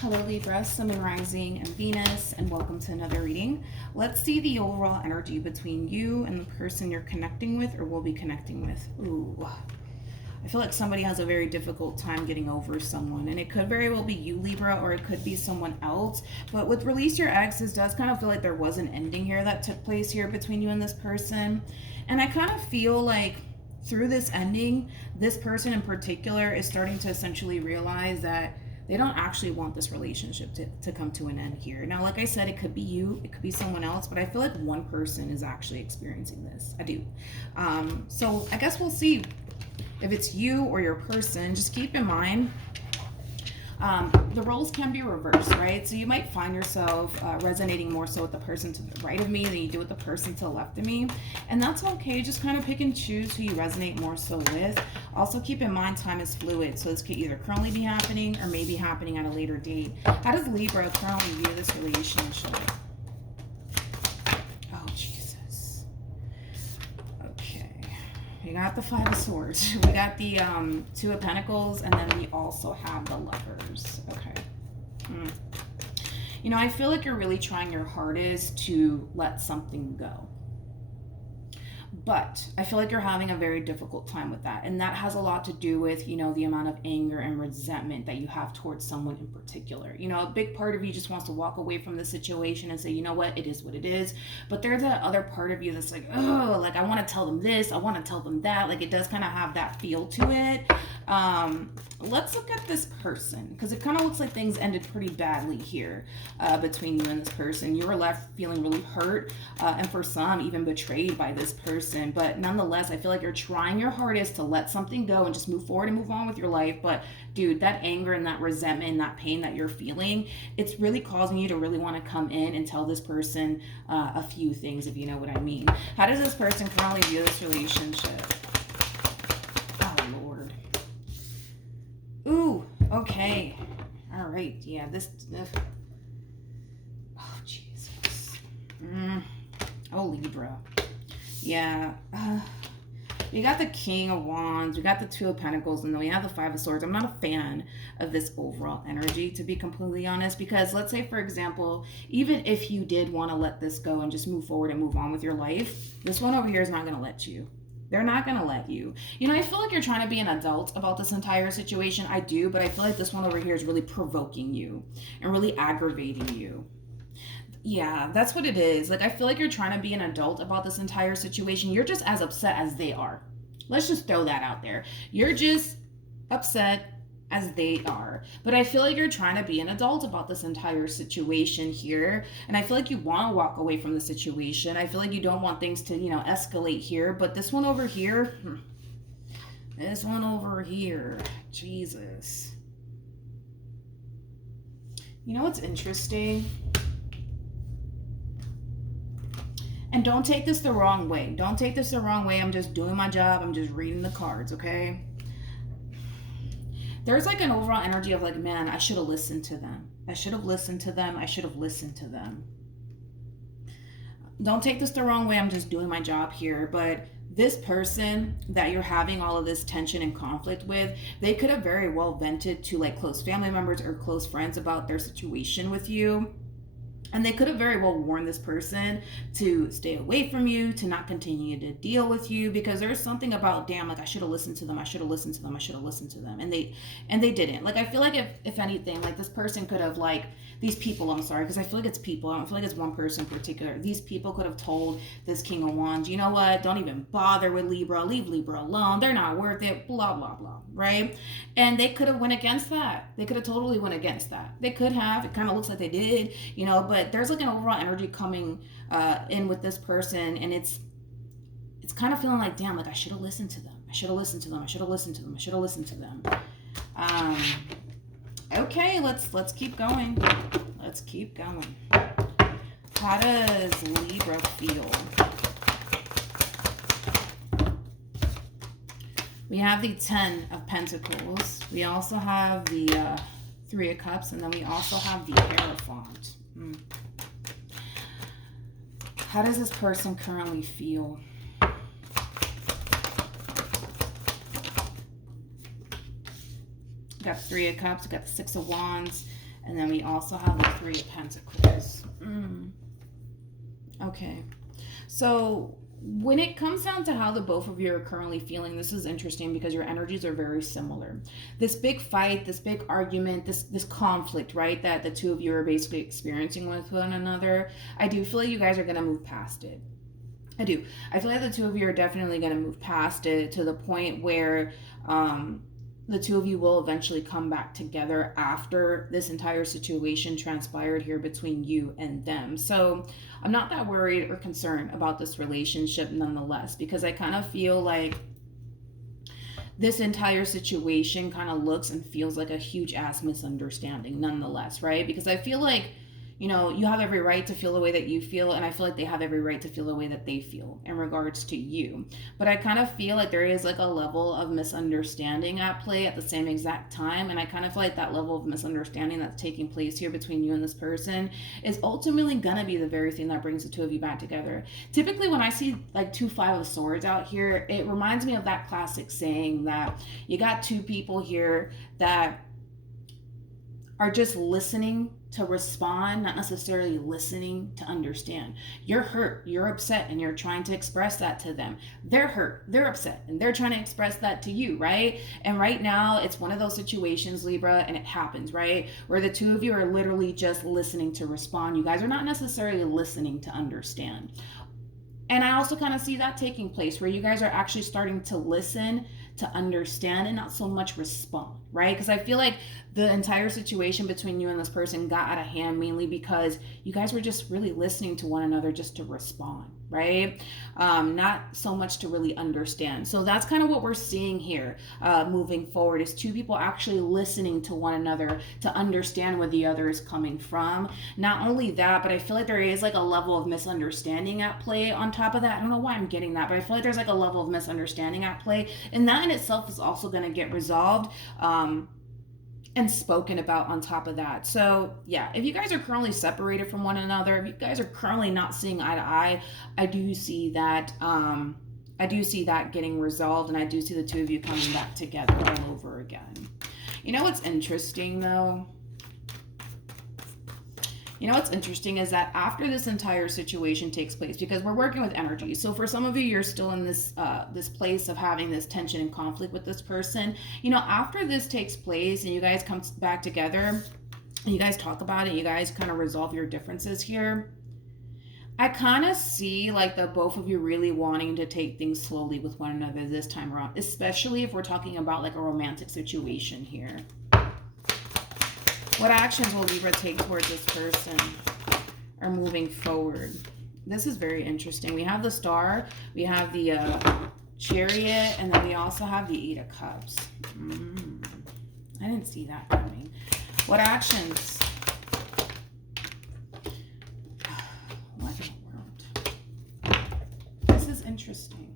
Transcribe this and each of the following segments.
Hello Libra, Sun and Rising, and Venus, and welcome to another reading. Let's see the overall energy between you and the person you're connecting with or will be connecting with. Ooh, I feel like somebody has a very difficult time getting over someone, and it could very well be you, Libra, or it could be someone else. But with Release Your Ex, this does kind of feel like there was an ending here that took place here between you and this person. And I kind of feel like through this ending, this person in particular is starting to essentially realize that they don't actually want this relationship to come to an end here. Now, like I said, it could be you, it could be someone else, but I feel like one person is actually experiencing this. I do. So I guess we'll see if it's you or your person. Just keep in mind, the roles can be reversed, right? So you might find yourself resonating more so with the person to the right of me than you do with the person to the left of me. And that's okay. Just kind of pick and choose who you resonate more so with. Also keep in mind time is fluid. So this could either currently be happening or maybe happening at a later date. How does Libra currently view this relationship? Oh, Jesus. Okay. We got the Five of Swords. We got the Two of Pentacles, and then we also have the Lovers. Okay. You know, I feel like you're really trying your hardest to let something go. But I feel like you're having a very difficult time with that. And that has a lot to do with, you know, the amount of anger and resentment that you have towards someone in particular. You know, a big part of you just wants to walk away from the situation and say, you know what, it is what it is. But there's that other part of you that's like, oh, like I want to tell them this, I want to tell them that. Like it does kind of have that feel to it. Let's look at this person, because it kind of looks like things ended pretty badly here between you and this person. You were left feeling really hurt and for some even betrayed by this person. But nonetheless, I feel like you're trying your hardest to let something go and just move forward and move on with your life. But dude, that anger and that resentment and that pain that you're feeling, it's really causing you to really want to come in and tell this person a few things, if you know what I mean. How does this person currently view this relationship? Ooh, okay. All right. Yeah, this. Oh, Jesus. Oh, Libra. Yeah. We got the King of Wands, we got the Two of Pentacles, and then we have the Five of Swords. I'm not a fan of this overall energy, to be completely honest, because let's say, for example, even if you did want to let this go and just move forward and move on with your life, this one over here is not going to let you. They're not going to let you. You know, I feel like you're trying to be an adult about this entire situation. I do, but I feel like this one over here is really provoking you and really aggravating you. Yeah, that's what it is. Like, I feel like you're trying to be an adult about this entire situation. You're just as upset as they are. Let's just throw that out there. You're just upset as they are. But I feel like you're trying to be an adult about this entire situation here. And I feel like you want to walk away from the situation. I feel like you don't want things to, you know, escalate here. But this one over here, Jesus. You know what's interesting? And don't take this the wrong way. Don't take this the wrong way. I'm just doing my job. I'm just reading the cards, okay? There's like an overall energy of like, man, I should have listened to them. I should have listened to them. I should have listened to them. Don't take this the wrong way. I'm just doing my job here. But this person that you're having all of this tension and conflict with, they could have very well vented to like close family members or close friends about their situation with you. And they could have very well warned this person to stay away from you, to not continue to deal with you, because there's something about, damn, like I should have listened to them. I should have listened to them. I should have listened to them. And they didn't. Like, I feel like if anything, like this person could have like, these people, I'm sorry, because I feel like it's people. I don't feel like it's one person in particular. These people could have told this King of Wands, you know what? Don't even bother with Libra. Leave Libra alone. They're not worth it. Blah, blah, blah. Right? And they could have went against that. They could have totally went against that. They could have. It kind of looks like they did, you know, but there's like an overall energy coming in with this person, and it's kind of feeling like, damn, like I should have listened to them. I should have listened to them. I should have listened to them. I should have listened to them. Okay, let's keep going. Let's keep going. How does Libra feel? We have the 10 of Pentacles. We also have the 3 of Cups, and then we also have the Hierophant. How does this person currently feel? Got 3 of Cups, got the 6 of Wands, And then we also have the Three of Pentacles. Okay. So when it comes down to how the both of you are currently feeling, this is interesting because your energies are very similar. This big fight, this big argument, this conflict, right, that the two of you are basically experiencing with one another, I do feel like you guys are going to move past it. I do. I feel like the two of you are definitely going to move past it to the point where the two of you will eventually come back together after this entire situation transpired here between you and them. So I'm not that worried or concerned about this relationship nonetheless, because I kind of feel like this entire situation kind of looks and feels like a huge ass misunderstanding nonetheless, right? Because I feel like, you know, you have every right to feel the way that you feel, and I feel like they have every right to feel the way that they feel in regards to you. But I kind of feel like there is like a level of misunderstanding at play at the same exact time, and I kind of feel like that level of misunderstanding that's taking place here between you and this person is ultimately gonna be the very thing that brings the two of you back together. Typically when I see like 2 Five of Swords out here, it reminds me of that classic saying that you got two people here that are just listening to respond, not necessarily listening to understand. You're hurt, you're upset, and you're trying to express that to them. They're hurt, they're upset, and they're trying to express that to you, right? And right now, it's one of those situations, Libra, and it happens, right? Where the two of you are literally just listening to respond. You guys are not necessarily listening to understand. And I also kind of see that taking place where you guys are actually starting to listen to understand and not so much respond, right? Because I feel like the entire situation between you and this person got out of hand mainly because you guys were just really listening to one another just to respond, right? Not so much to really understand. So that's kind of what we're seeing here moving forward, is two people actually listening to one another to understand where the other is coming from. Not only that, but I feel like there is like a level of misunderstanding at play on top of that. I don't know why I'm getting that, but I feel like there's like a level of misunderstanding at play, and that in itself is also going to get resolved and spoken about on top of that. So yeah, if you guys are currently separated from one another, if you guys are currently not seeing eye to eye, I do see that getting resolved, and I do see the two of you coming back together all over again. You know what's interesting though? You know what's interesting is that after this entire situation takes place, because we're working with energy, so for some of you, you're still in this this place of having this tension and conflict with this person. You know, after this takes place and you guys come back together and you guys talk about it, you guys kind of resolve your differences here, I kind of see like the both of you really wanting to take things slowly with one another this time around, especially if we're talking about like a romantic situation here. What actions will Libra take towards this person or moving forward? This is very interesting. We have the Star, we have the Chariot, and then we also have the Eight of Cups. I didn't see that coming. What actions? What in the world? This is interesting.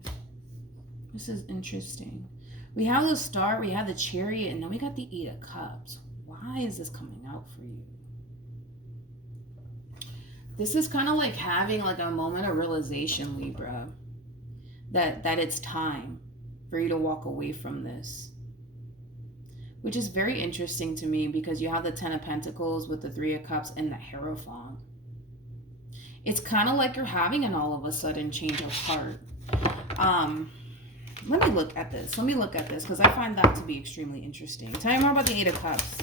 This is interesting. We have the Star, we have the Chariot, and then we got the Eight of Cups. Why is this coming out for you? This is kind of like having like a moment of realization, Libra, that it's time for you to walk away from this. Which is very interesting to me because you have the Ten of Pentacles with the Three of Cups and the Hierophant. It's kind of like you're having an all of a sudden change of heart. Let me look at this. Let me look at this because I find that to be extremely interesting. Tell me more about the Eight of Cups.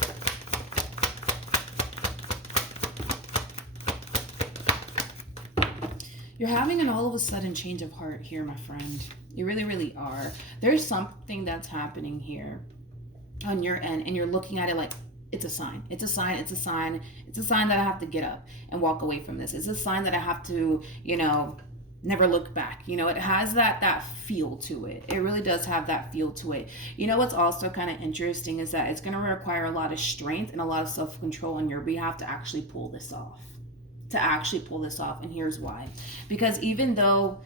You're having an all of a sudden change of heart here, my friend. You really, really are. There's something that's happening here on your end, and you're looking at it like it's a sign. It's a sign. It's a sign. It's a sign that I have to get up and walk away from this. It's a sign that I have to, you know, never look back. You know, it has that feel to it. It really does have that feel to it. You know what's also kind of interesting is that it's going to require a lot of strength and a lot of self-control on your behalf to actually pull this off. And here's why. Because even though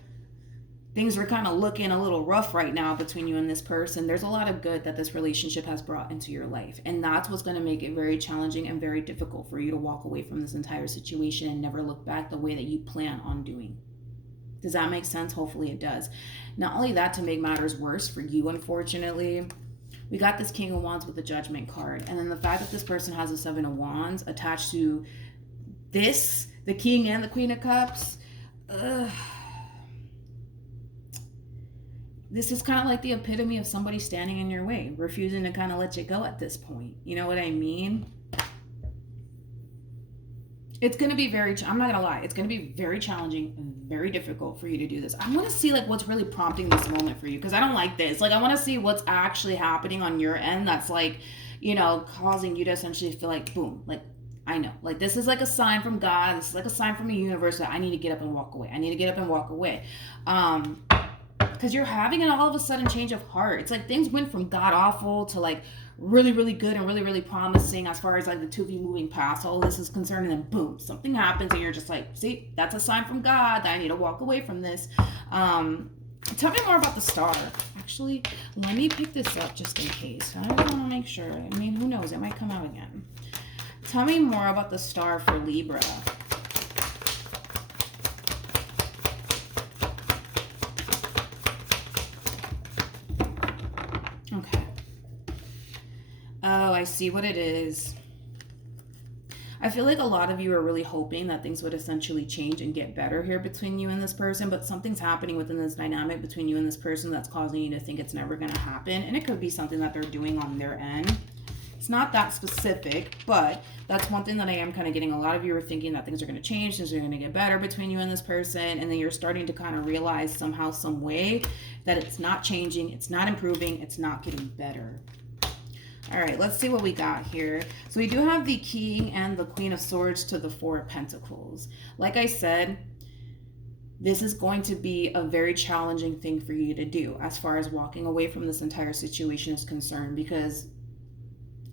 things are kind of looking a little rough right now between you and this person, there's a lot of good that this relationship has brought into your life. And that's what's going to make it very challenging and very difficult for you to walk away from this entire situation and never look back the way that you plan on doing. Does that make sense? Hopefully it does. Not only that, to make matters worse for you, unfortunately, We got this King of Wands with the Judgment card. And then the fact that this person has a Seven of Wands attached to this, the King and the Queen of Cups. This is kind of like the epitome of somebody standing in your way, refusing to kind of let you go at this point. You know what I mean? It's going to be I'm not going to lie, it's going to be very challenging and very difficult for you to do this. I want to see like what's really prompting this moment for you, because I don't like this. Like, I want to see what's actually happening on your end that's like, you know, causing you to essentially feel like, boom, like, I know, like this is like a sign from God. This is like a sign from the universe that I need to get up and walk away. I need to get up and walk away. Because you're having an all of a sudden change of heart. It's like things went from god awful to like really, really good and really, really promising as far as like the two of you moving past all this is concerned. And then boom, something happens and you're just like, see, that's a sign from God that I need to walk away from this. Tell me more about the star. Actually, let me pick this up just in case. I want to make sure. I mean, who knows? It might come out again. Tell me more about the star for Libra. Okay. Oh, I see what it is. I feel like a lot of you are really hoping that things would essentially change and get better here between you and this person, but something's happening within this dynamic between you and this person that's causing you to think it's never going to happen. And it could be something that they're doing on their end. It's not that specific, but that's one thing that I am kind of getting. A lot of you are thinking that things are going to change, things are going to get better between you and this person, and then you're starting to kind of realize somehow, some way that it's not changing, it's not improving, it's not getting better. All right, let's see what we got here. So we do have the King and the Queen of Swords to the Four of Pentacles. Like I said, this is going to be a very challenging thing for you to do as far as walking away from this entire situation is concerned, because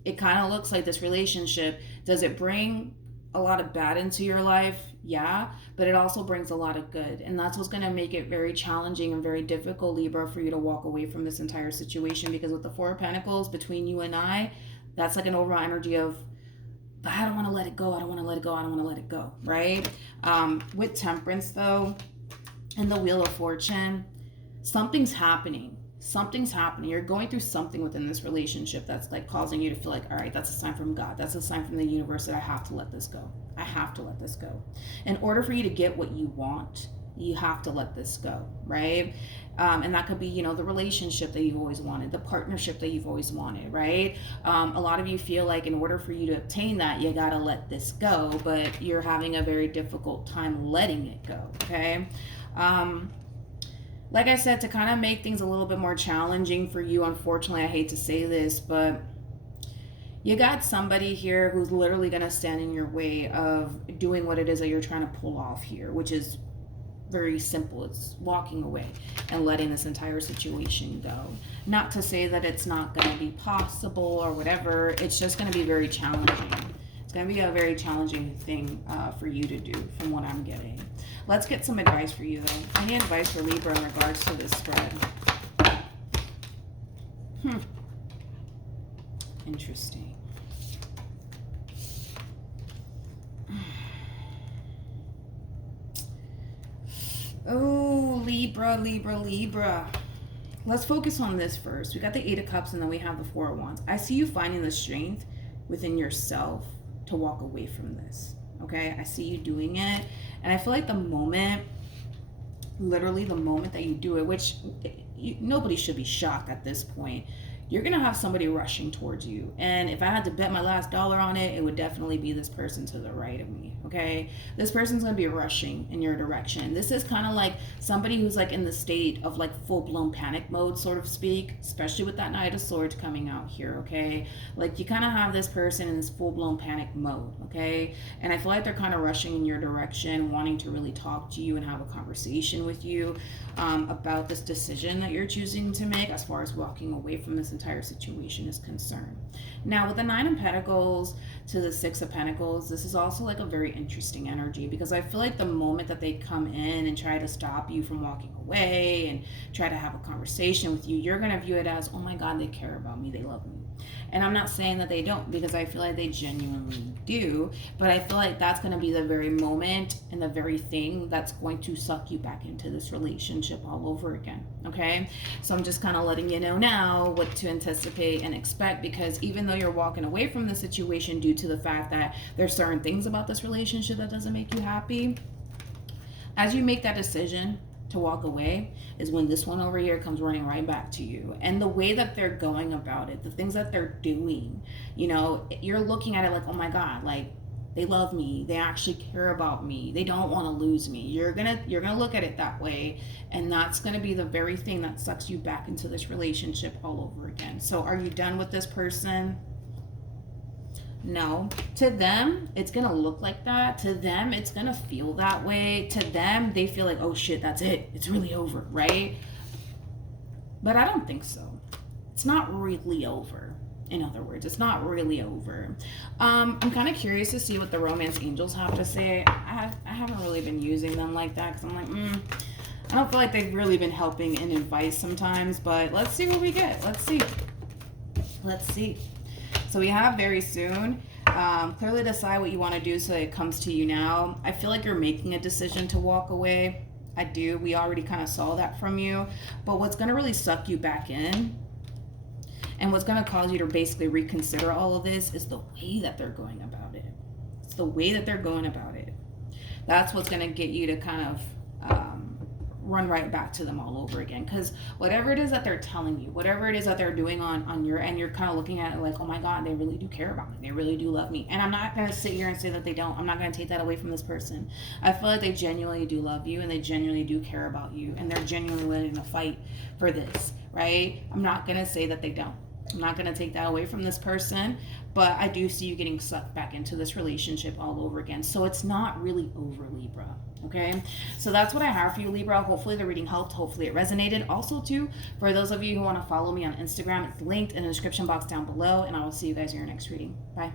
it kind of looks like this relationship, does it bring a lot of bad into your life? Yeah, but it also brings a lot of good. And that's what's going to make it very challenging and very difficult, Libra, for you to walk away from this entire situation, because with the Four of Pentacles between you and I, that's like an overall energy of, but I don't want to let it go. I don't want to let it go. I don't want to let it go. Right? With Temperance though, and the Wheel of Fortune, something's happening. Something's happening. You're going through something within this relationship that's like causing you to feel like, all right, that's a sign from God. That's a sign from the universe that I have to let this go. I have to let this go. In order for you to get what you want, you have to let this go, right? And that could be, you know, the relationship that you've always wanted, the partnership that you've always wanted, right? A lot of you feel like in order for you to obtain that, you got to let this go, but you're having a very difficult time letting it go, okay? Like I said, to kind of make things a little bit more challenging for you, unfortunately, I hate to say this, but you got somebody here who's literally going to stand in your way of doing what it is that you're trying to pull off here, which is very simple. It's walking away and letting this entire situation go. Not to say that it's not going to be possible or whatever. It's just going to be very challenging. It's going to be a very challenging thing for you to do from what I'm getting. Let's get some advice for you, though. Any advice for Libra in regards to this spread? Interesting. Oh, Libra, Libra, Libra. Let's focus on this first. We got the Eight of Cups and then we have the Four of Wands. I see you finding the strength within yourself to walk away from this. Okay? I see you doing it. And I feel like the moment, literally the moment that you do it, which nobody should be shocked at this point, you're going to have somebody rushing towards you. And if I had to bet my last dollar on it, it would definitely be this person to the right of me, okay? This person's going to be rushing in your direction. This is kind of like somebody who's like in the state of like full-blown panic mode, sort of speak, especially with that Knight of Swords coming out here, okay? Like you kind of have this person in this full-blown panic mode, okay? And I feel like they're kind of rushing in your direction, wanting to really talk to you and have a conversation with you about this decision that you're choosing to make as far as walking away from this entire situation is concerned. Now with the Nine of Pentacles to the Six of Pentacles, this is also like a very interesting energy, because I feel like the moment that they come in and try to stop you from walking away and try to have a conversation with you, you're going to view it as, oh my God, they care about me, they love me. And I'm not saying that they don't, because I feel like they genuinely do, but I feel like that's going to be the very moment and the very thing that's going to suck you back into this relationship all over again. Okay? So I'm just kind of letting you know now what to anticipate and expect, because even though you're walking away from the situation due to the fact that there's certain things about this relationship that doesn't make you happy, as you make that decision to walk away is when this one over here comes running right back to you. And the way that they're going about it, the things that they're doing, you know, you're looking at it like, oh my God, like, they love me, they actually care about me, they don't want to lose me. You're gonna look at it that way, and that's gonna be the very thing that sucks you back into this relationship all over again. So are you done with this person? No. To them, it's going to look like that. To them, it's going to feel that way. To them, they feel like, oh shit, that's it. It's really over, right? But I don't think so. It's not really over. In other words, it's not really over. I'm kind of curious to see what the romance angels have to say. I haven't really been using them like that, because I'm like, I don't feel like they've really been helping in advice sometimes, but let's see what we get. Let's see. So we have very soon. Clearly decide what you want to do so it comes to you now. I feel like you're making a decision to walk away. I do. We already kind of saw that from you. But what's going to really suck you back in, and what's going to cause you to basically reconsider all of this, is the way that they're going about it. It's the way that they're going about it. That's what's going to get you to kind of run right back to them all over again. Because whatever it is that they're telling you, whatever it is that they're doing on your end, you're kind of looking at it like, oh my God, they really do care about me, they really do love me. And I'm not going to sit here and say that they don't. I'm not going to take that away from this person. I feel like they genuinely do love you, and they genuinely do care about you, and they're genuinely willing to fight for this, right? I'm not going to say that they don't. I'm not going to take that away from this person, but I do see you getting sucked back into this relationship all over again. So it's not really over, Libra. Okay, so that's what I have for you, Libra. Hopefully the reading helped. Hopefully it resonated. Also, too, for those of you who want to follow me on Instagram, it's linked in the description box down below, and I will see you guys in your next reading. Bye.